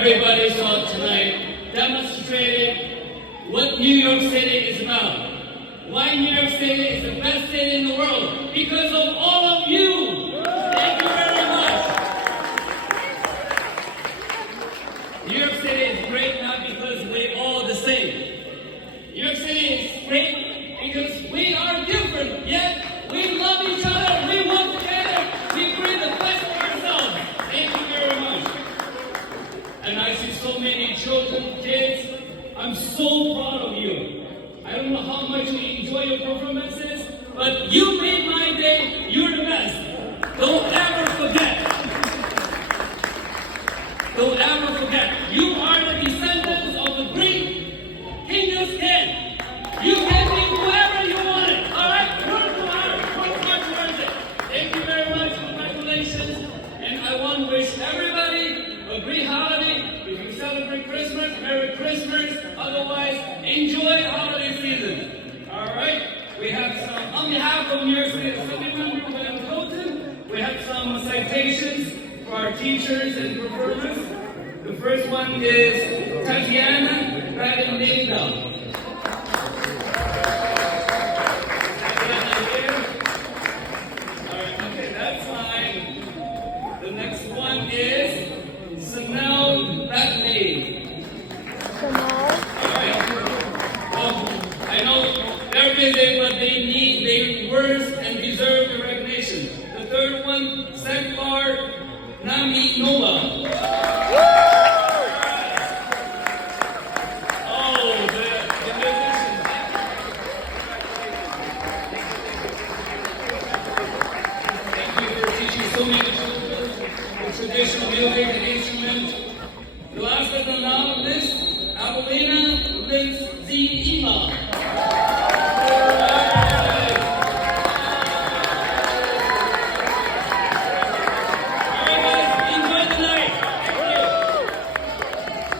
Everybody saw tonight demonstrated what New York City is about. Why New York City is the best city in the world? Because of all of you. Thank you very much. New York City is great not because we're all the same. New York City is great because we are different, yet we love each other, we work together, we bring the best of ourselves. Thank you very much. And I see so many children, kids. I'm so proud of you. I don't know how much you enjoy your performances, but you made my day. You're the best. Don't ever forget. Don't ever forget. You are the descendants of the great Genghis Khan. You can be whoever you want it. All right? Work hard towards it. Thank you very much. Congratulations. And I want to wish everybody a great holiday. If you celebrate Christmas, Merry Christmas. Otherwise, enjoy the holiday season. All right? We have some, on behalf of New York City Assembly Member William Colton, we have some citations for our teachers and performers. The first one is Tatiana Radin-Daybell. The next one is Sanel Batney. Alright. I know they're busy, but they worth and deserve the recognition. The third one, Seklar Nami Noah. Oh, the musicians. Thank you for teaching so many children the traditional music and instruments. The last but not least, Avelina Liz Z.